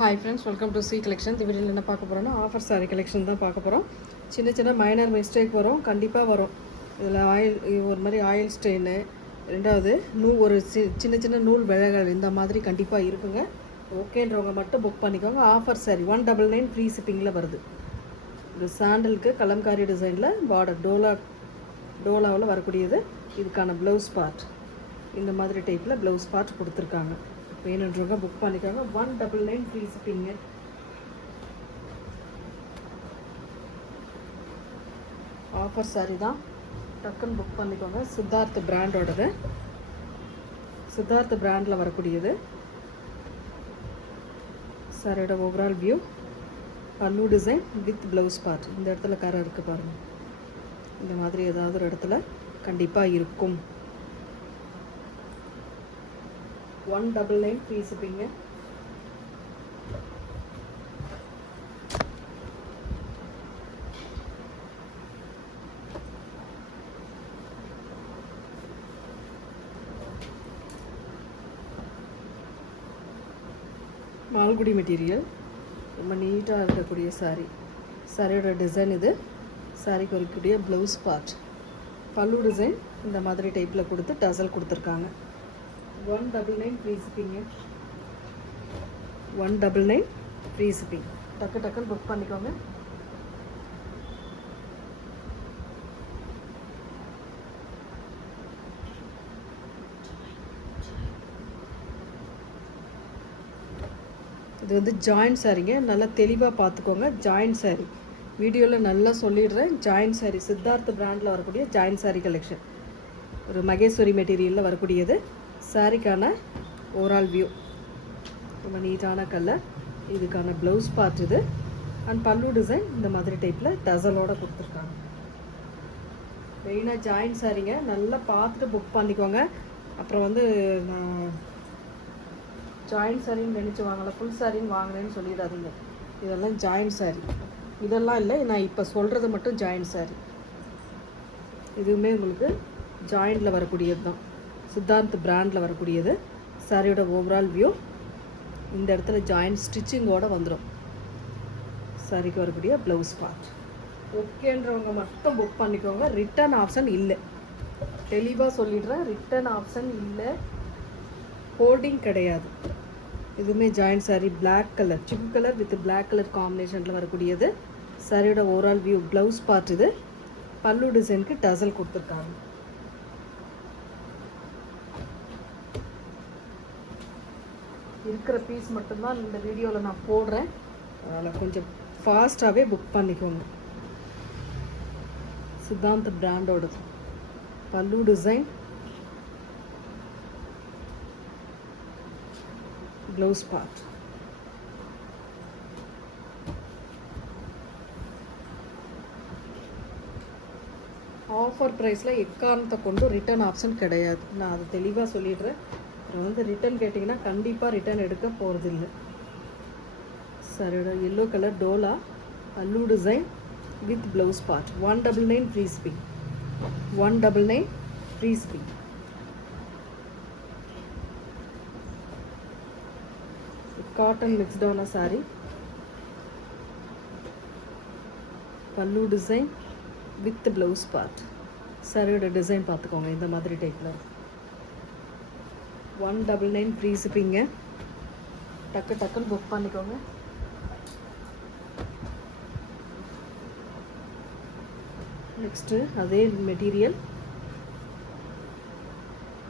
Hi friends, welcome to C collection. இந்த வீடியோவில் என்ன பார்க்க போகிறோன்னா ஆஃபர் சாரீ கலெக்ஷன் தான் பார்க்க போகிறோம். சின்ன சின்ன மைனர் மிஸ்டேக் வரும், கண்டிப்பாக வரும். இதில் ஒரு மாதிரி ஆயில் ஸ்டெயின், ரெண்டாவது ஒரு சின்ன சின்ன நூல் விலகல் இந்த மாதிரி கண்டிப்பாக இருக்குங்க. ஓகேன்றவங்க மட்டும் புக் பண்ணிக்கோங்க. ஆஃபர் சாரீ 199 ஃப்ரீ ஷிப்பிங்கில் வருது. இது சாண்டலுக்கு கலம்காரி டிசைனில் பார்டர் டோலாவில் வரக்கூடியது. இதுக்கான ப்ளவுஸ் பார்ட் இந்த மாதிரி டைப்பில் ப்ளவுஸ் பார்ட் கொடுத்துருக்காங்க. வேணுன்றவங்க புக் பண்ணிக்கோங்க. 199 ஃப்ரீ ஷிப்பிங்க. ஆஃபர் சாரி தான், டக்குன்னு புக் பண்ணிக்கோங்க. சித்தார்த் பிராண்டோடது, சித்தார்த் பிராண்டில் வரக்கூடியது. சாரியோட ஓவரால் வியூ, பல்லு டிசைன் வித் ப்ளவுஸ் பார்ட். இந்த இடத்துல கரை இருக்குது பாருங்கள். இந்த மாதிரி ஏதாவது ஒரு இடத்துல கண்டிப்பாக இருக்கும். 199 ஃப்ரீ ஷிப்பிங்க. மால்குடி மெட்டீரியல், ரொம்ப நீட்டாக இருக்கக்கூடிய சாரீ. சாரியோட டிசைன் இது. சாரிக்கு வரக்கூடிய ப்ளவுஸ் பார்ட், பல்லு டிசைன் இந்த மாதிரி டைப்பில் கொடுத்து டசல் கொடுத்துருக்காங்க. 199 ஃப்ரீ ஷிப்பிங்க. 199 free shipping. டக்குன்னு புக் பண்ணிக்கோங்க. இது வந்து ஜாயின்ட் சாரீங்க, நல்லா தெளிவாக பார்த்துக்கோங்க. ஜாயின்ட் சாரீ வீடியோவில் நல்லா சொல்லிடுறேன். ஜாயின்ட் சாரீ, சித்தார்த் பிராண்டில் வரக்கூடிய ஜாயின்ட் சாரீ கலெக்ஷன். ஒரு மகேஸ்வரி மெட்டீரியலில் வரக்கூடியது. சாரிக்கான ஓவரால் வியூ, ரொம்ப நீட்டான கலர். இதுக்கான ப்ளவுஸ் பார்ட் இது. அண்ட் பல்லு டிசைன் இந்த மாதிரி டைப்பில் டசலோடு கொடுத்துருக்காங்க. மெயினாக ஜாயின்ட் சாரீங்க, நல்லா பார்த்துட்டு புக் பண்ணிக்கோங்க. அப்புறம் வந்து நான் ஜாயின்ட் சாரின்னு நினச்சி வாங்கலை, ஃபுல் சாரின்னு வாங்கினேன்னு சொல்லிடாதீங்க. இதெல்லாம் ஜாயின்ட் சாரீ, இதெல்லாம் இல்லை. நான் இப்போ சொல்கிறது மட்டும் ஜாயின்ட் சாரீ. இதுவுமே உங்களுக்கு ஜாயிண்டில் வரக்கூடியது தான், சித்தார்த் பிராண்டில் வரக்கூடியது. சாரியோட ஓவரால் வியூ, இந்த இடத்துல ஜாயின்ட் ஸ்டிச்சிங்கோடு வந்துடும். சாரிக்கு வரக்கூடிய ப்ளவுஸ் பார்ட். ஓகேன்றவங்க மட்டும் புக் பண்ணிக்கோங்க. ரிட்டன் ஆப்ஷன் இல்லை, தெளிவாக சொல்லிடுறேன். ரிட்டன் ஆப்ஷன் இல்லை, ஹோல்டிங் கிடையாது. இதுவுமே ஜாயின்ட் சாரீ, பிளாக் கலர், சிப் கலர் வித் பிளாக் கலர் காம்பினேஷனில் வரக்கூடியது. சாரியோட ஓவரால் வியூ, ப்ளவுஸ் பார்ட் இது. பல்லு டிசைனுக்கு டசல் கொடுத்துருக்காங்க. இருக்கிற பீஸ் மட்டும்தான் இந்த வீடியோவில் நான் போடுறேன், அதனால் கொஞ்சம் ஃபாஸ்ட்டாகவே புக் பண்ணிக்கோங்க. சித்தாந்த் பிராண்டோடது. பல்லு டிசைன், ப்ளவுஸ் பார்ட். ஆஃபர் ப்ரைஸில் எக்காரணத்தை கொண்டு ரிட்டர்ன் ஆப்ஷன் கிடையாது. நான் அதை தெளிவாக சொல்லிடுறேன். அப்புறம் வந்து ரிட்டன் கேட்டிங்கன்னா கண்டிப்பாக ரிட்டன் எடுக்க போகிறதில்ல. சரியோட எல்லோ கலர் டோலா, pallu design with blouse part. 199 free shipping. 199 free shipping. Cotton மிக்ஸ்டான sari, pallu design with blouse part. சாரியோட டிசைன் பார்த்துக்கோங்க, இந்த மாதிரி டைப்பில். 199 ஃப்ரீ ஷிப்பிங்க. டக்குன்னு புக் பண்ணிக்கோங்க. நெக்ஸ்ட்டு அதே மெட்டீரியல்,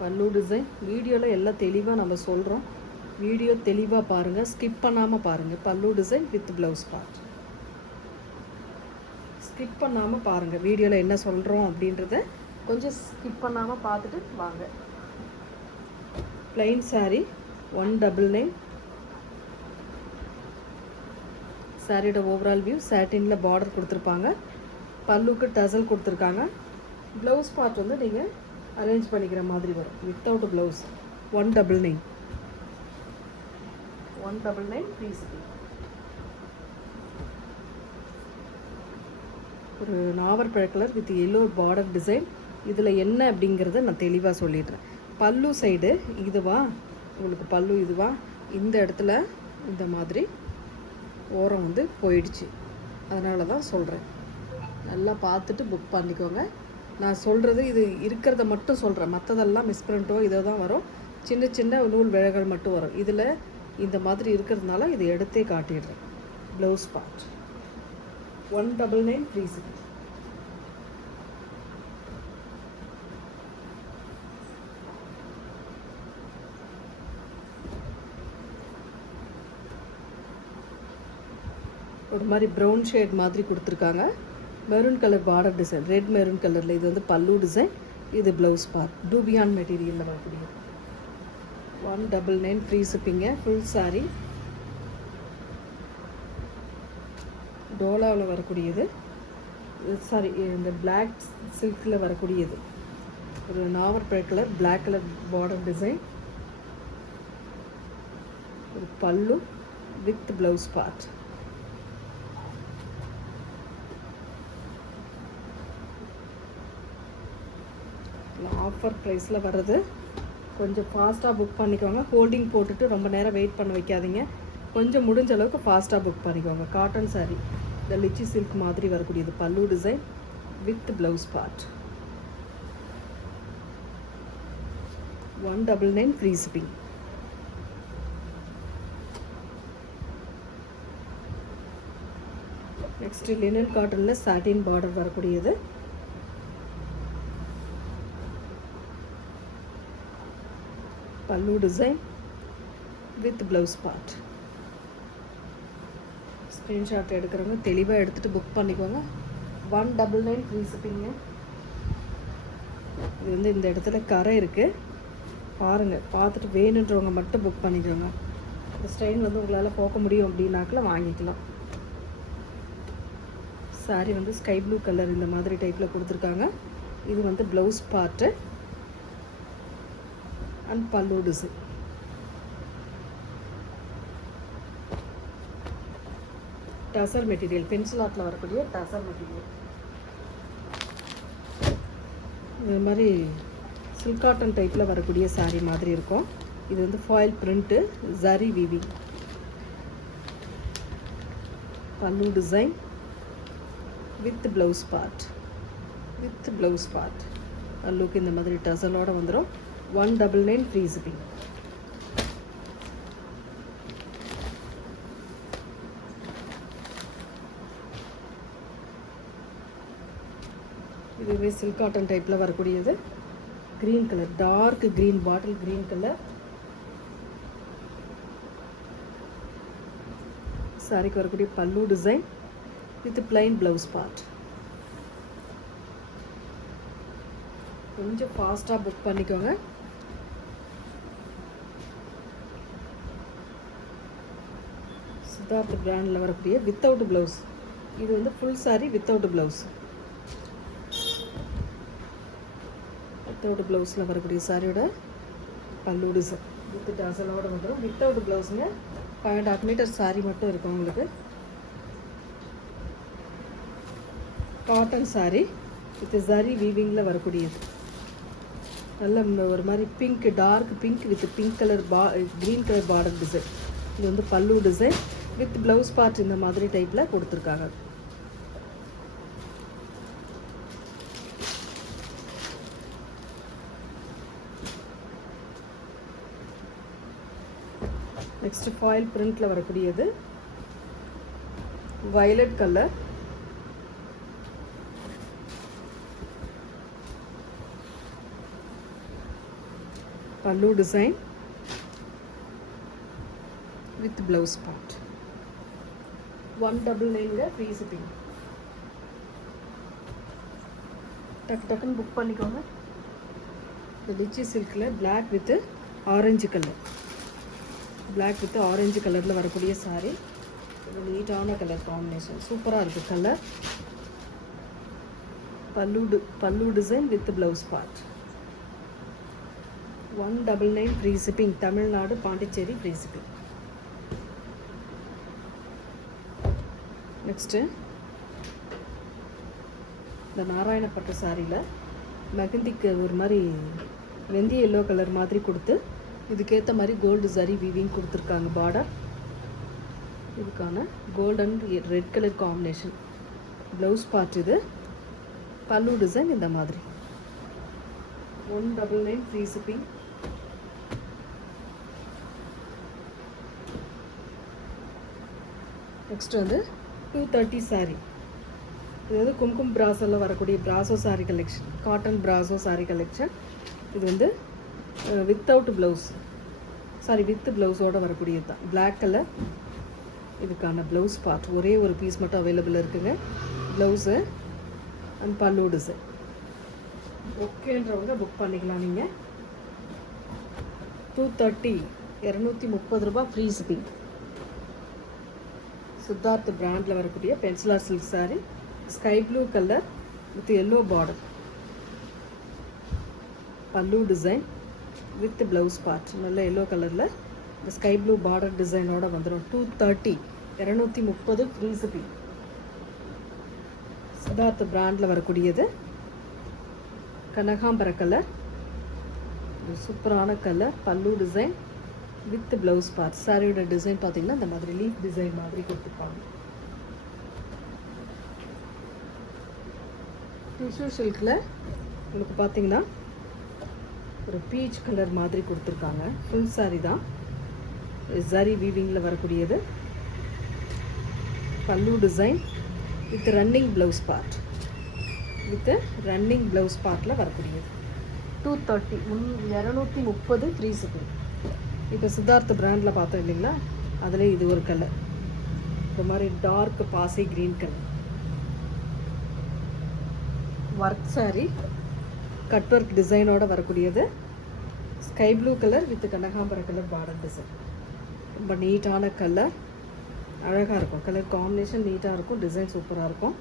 பல்லு டிசைன். வீடியோவில் எல்லாம் தெளிவாக நம்ம சொல்கிறோம், வீடியோ தெளிவாக பாருங்கள், ஸ்கிப் பண்ணாமல் பாருங்கள். பல்லு design with blouse part. Skip பண்ணாமல் பாருங்கள், வீடியோவில் என்ன சொல்கிறோம் அப்படின்றத கொஞ்சம் ஸ்கிப் பண்ணாமல் பார்த்துட்டு வாங்க. plain saree 199. சாரியோட ஓவரால் வியூ, சாட்டினில் பார்டர் கொடுத்துருப்பாங்க. பல்லுக்கு டசல் கொடுத்துருக்காங்க. ப்ளவுஸ் பார்ட் வந்து நீங்கள் அரேஞ்ச் பண்ணிக்கிற மாதிரி வரும், வித்தவுட் ப்ளவுஸ். 199. 199 free shipping. ஒரு நாவற்பழ colour with yellow border design. இதில் என்ன அப்படிங்கிறத நான் தெளிவாக சொல்லிடுறேன். பல்லு சைடு இதுவா, உங்களுக்கு பல்லு இதுவா, இந்த இடத்துல இந்த மாதிரி ஓரம் வந்து போயிடுச்சு. அதனால தான் சொல்கிறேன், நல்லா பார்த்துட்டு புக் பண்ணிக்கோங்க. நான் சொல்கிறது இது இருக்கிறத மட்டும் சொல்கிறேன், மற்றதெல்லாம் மிஸ்பிரிண்ட்டோ இதோ தான் வரும். சின்ன சின்ன நூல் விழகள் மட்டும் வரும். இதில் இந்த மாதிரி இருக்கிறதுனால இதை எடுத்தே காட்டிடுறேன். Blouse part 199 free shipping. ஒரு மாதிரி ப்ரௌன் ஷேட் மாதிரி கொடுத்துருக்காங்க. Maroon colour border design, red maroon கலரில். இது வந்து பல்லு டிசைன், இது ப்ளவுஸ் பார்ட். டூபியான் மெட்டீரியலில் வரக்கூடிய 199 ஃப்ரீ ஷிப்பிங்க. ஃபுல் சாரீ டோலாவில் வரக்கூடியது. சாரி, இந்த பிளாக் சில்கில் வரக்கூடியது. ஒரு நாவற்பழ colour, black colour border design. ஒரு pallu with blouse part. Offer ப்ரைஸில் வர்றது. கொஞ்சம் ஃபாஸ்ட்டாக புக் பண்ணிக்கோங்க. ஹோல்டிங் போட்டுட்டு ரொம்ப நேரம் வெயிட் பண்ண வைக்காதீங்க. கொஞ்சம் முடிஞ்ச அளவுக்கு ஃபாஸ்ட்டாக புக் பண்ணிக்கோங்க. காட்டன் சாரீ, இந்த லிச்சி சில்க் மாதிரி வரக்கூடியது. பல்லு design with blouse part. 199 free shipping. Next linen காட்டனில் சாட்டின் பார்டர் வரக்கூடியது. பல்லு design with blouse part. Screenshot எடுக்கிறவங்க தெளிவாக எடுத்துகிட்டு புக் பண்ணிக்கோங்க. 199 ஃப்ரீ ஷிப்பிங்க. இது வந்து இந்த இடத்துல கரை இருக்குது பாருங்கள், பார்த்துட்டு வேணுன்றவங்க மட்டும் புக் பண்ணிக்கோங்க. இந்த ஸ்டைன் வந்து உங்களால் போக்க முடியும் அப்படின்னாக்கில் வாங்கிக்கலாம். சாரீ வந்து ஸ்கை ப்ளூ கலர் இந்த மாதிரி டைப்பில் கொடுத்துருக்காங்க. இது வந்து blouse part and pallu design. Tussar material, pencil ஆர்ட்டில் வரக்கூடிய டசர் மெட்டீரியல். இது மாதிரி சில்க் காட்டன் டைப்பில் வரக்கூடிய சாரீ மாதிரி இருக்கும். இது வந்து foil print, zari weaving. Pallu design with blouse part. பல்லுக்கு இந்த மாதிரி டசலோடு வந்துடும். 199 ஃப்ரீ ஷிப்பிங். இதுவே சில்க் காட்டன் டைப்பில் வரக்கூடியது. Green colour, dark green, bottle green colour. சாரிக்கு வரக்கூடிய pallu design with plain blouse part. கொஞ்சம் ஃபாஸ்ட்டாக புக் பண்ணிக்கோங்க. சித்தார்த் பிராண்டில் வரக்கூடிய வித்தவுட் ப்ளவுஸ். இது வந்து full sari without blouse. Without ப்ளவுஸில் வரக்கூடிய சாரியோட பல்லு டிசைன் வித் டசலோடு வந்துடும். வித்தவுட் ப்ளவுஸுங்க. 5.5 மீட்டர் சாரீ மட்டும் இருக்கும் உங்களுக்கு. காட்டன் சாரீ வித் ஜரி வீவிங்கில் வரக்கூடியது. நல்ல ஒரு மாதிரி pink, dark pink with pink colour green colour border design. இது வந்து பல்லு டிசைன் வித் ப்ளவுஸ் பார்ட் இந்த மாதிரி டைப்பில் கொடுத்துருக்காங்க. நெக்ஸ்ட் ஃபாயில் பிரிண்டில் வரக்கூடியது violet colour. Pallu design with blouse part. 199 free shipping. டக்குன்னு புக் பண்ணிக்கோங்க. இந்த லிச்சி சில்கில் black with orange colour, black with orange கலரில் வரக்கூடிய சாரீ. இது நீட்டான கலர் காம்பினேஷன், சூப்பராக இருக்குது colour. Pallu design with blouse part. 199 free shipping. Tamil Nadu, Pondicherry free shipping. Next இந்த நாராயணப்பட்டு சாரியில் மெகந்திக்கு ஒரு மாதிரி வெந்தய எல்லோ கலர் மாதிரி கொடுத்து இதுக்கேற்ற மாதிரி கோல்டு ஜரி வீவிங் கொடுத்துருக்காங்க. பார்டர் இதுக்கான golden red colour combination blouse part. இது பல்லு டிசைன் இந்த மாதிரி 199 ஃப்ரீ ஷிப்பிங். நெக்ஸ்ட் வந்து 230 saree. இது வந்து கும்கும் பிராஸோவில் வரக்கூடிய brasso saree collection, cotton brasso saree collection. இது வந்து வித்தவுட் ப்ளவுஸ், சாரி வித் ப்ளவுஸோடு வரக்கூடியது தான். Black colour. இதுக்கான ப்ளவுஸ் பார்ட் ஒரே ஒரு பீஸ் மட்டும் அவைலபிள் இருக்குங்க. Blouse and pallu design. ஓகேன்றவங்க புக் பண்ணிக்கலாம் நீங்கள். 230 230 ரூபா ஃப்ரீ ஷிப்பிங். சித்தார்த் பிராண்டில் வரக்கூடிய பென்சிலர் silk sari, sky blue colour with yellow border, pallu design with blouse part நல்ல எல்லோ கலரில் இந்த ஸ்கை ப்ளூ பார்டர் டிசைனோடு வந்துடும். 230 230 ஃப்ரீ ஷிப்பிங். சித்தார்த் பிராண்டில் வரக்கூடியது. கனகாம்பர கலர், சூப்பரான colour, pallu design with blouse part. சாரியோட டிசைன் பார்த்தீங்கன்னா இந்த மாதிரி லீஃப் டிசைன் மாதிரி கொடுத்துருப்பாங்க. டிஷ்யூ சில்கில் உங்களுக்கு பார்த்தீங்கன்னா ஒரு பீச் கலர் மாதிரி கொடுத்துருக்காங்க. ஃபுல் சாரி தான், ஜரி வீவிங்கில் வரக்கூடியது. பல்லு design with running blouse part, with running blouse பார்ட்டில் வரக்கூடியது. 230 230 ஃப்ரீ ஷிப்பிங். இப்போ சித்தார்த் பிராண்டில் பார்த்தோம் இல்லைங்களா, அதில் இது ஒரு கலர், இந்த மாதிரி டார்க் பாசி green colour work sari, cut work டிசைனோடு வரக்கூடியது. ஸ்கை ப்ளூ கலர் வித் கனகாம்பர கலர் பார்டர் டிசைன். ரொம்ப நீட்டான கலர், அழகாக இருக்கும். கலர் காம்பினேஷன் நீட்டாக இருக்கும், டிசைன் சூப்பராக இருக்கும்.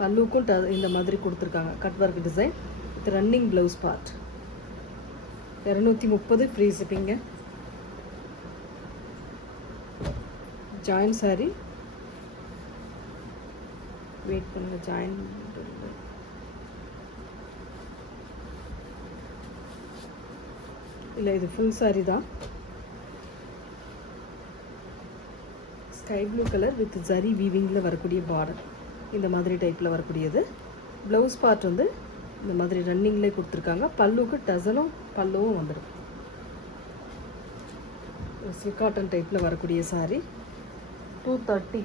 பல்லுக்கும் இந்த மாதிரி கொடுத்துருக்காங்க cut work design with running blouse part. 230 free shipping. Join sari, wait பண்ணுங்கள், ஜாயின் இல்லை, இது ஃபுல் சாரி தான். Sky blue colour with zari வீவிங்கில் வரக்கூடிய பார்டர், இந்த மாதிரி டைப்பில் வரக்கூடியது. ப்ளவுஸ் பார்ட் வந்து இந்த மாதிரி ரன்னிங்லேயே கொடுத்துருக்காங்க. பல்லுக்கு டசலும் பல்லுவும் வந்துடும். சில்க் காட்டன் டைப்பில் வரக்கூடிய சாரி. 230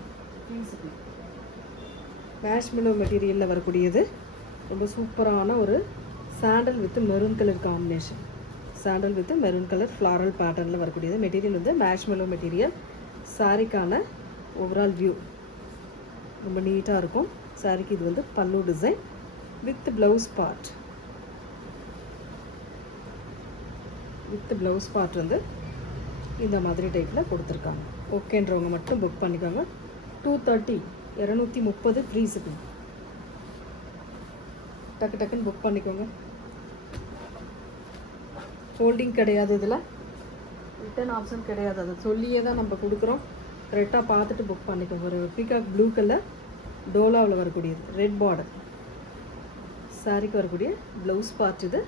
மேஷ்மெலோ மெட்டீரியலில் வரக்கூடியது. ரொம்ப சூப்பரான ஒரு sandal with maroon colour combination. Sandal with maroon colour floral பேட்டர்னில் வரக்கூடியது. மெட்டீரியல் வந்து மேஷ்மெலோ மெட்டீரியல். சாரிக்கான ஓவரால் வியூ ரொம்ப நீட்டாக இருக்கும். சாரிக்கு இது வந்து பல்லு design with blouse part. With blouse part வந்து இந்த மாதிரி டைப்பில் கொடுத்துருக்காங்க. ஓகேன்றவங்க மட்டும் புக் பண்ணிக்கோங்க. 230 230 ஃப்ரீ ஷிப்பிங். டக்கு டக்குன்னு புக் பண்ணிக்கோங்க. ஃபோல்டிங் கிடையாது, இதில் ரிட்டன் ஆப்ஷன் கிடையாது. அதை சொல்லியே தான் நம்ம கொடுக்குறோம். கரெக்டாக பார்த்துட்டு புக் பண்ணிக்கோங்க. ஒரு பீகாக் ப்ளூ கலர் டோலாவில் வரக்கூடியது, ரெட் பார்டர். சாரிக்கு வரக்கூடிய ப்ளவுஸ் பார்ட் இது.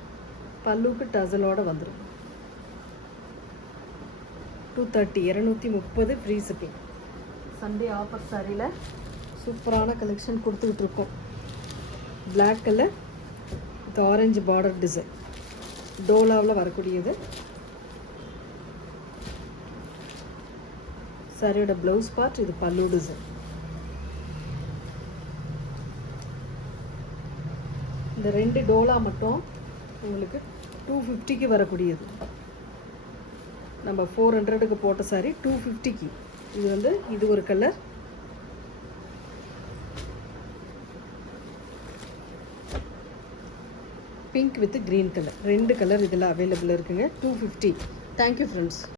பல்லுக்கு டசலோடு வந்துடும். 230 230 ஃப்ரீ ஷிப்பிங். சண்டே ஆஃபர் சாரியில் சூப்பரான கலெக்ஷன் கொடுத்துக்கிட்டு இருக்கோம். Black colour with orange border design, டோலாவில் வரக்கூடியது. சாரியோட ப்ளவுஸ் பார்ட் இது பல்லு டிசைன். இந்த ரெண்டு டோலா மட்டும் உங்களுக்கு 250க்கு வரக்கூடியது. நம்ம 400க்கு போட்ட சாரி 250க்கு. இது வந்து இது ஒரு colour, pink with green colour. ரெண்டு கலர் இதில் அவைலபிள் இருக்குங்க. 250. Thank you friends.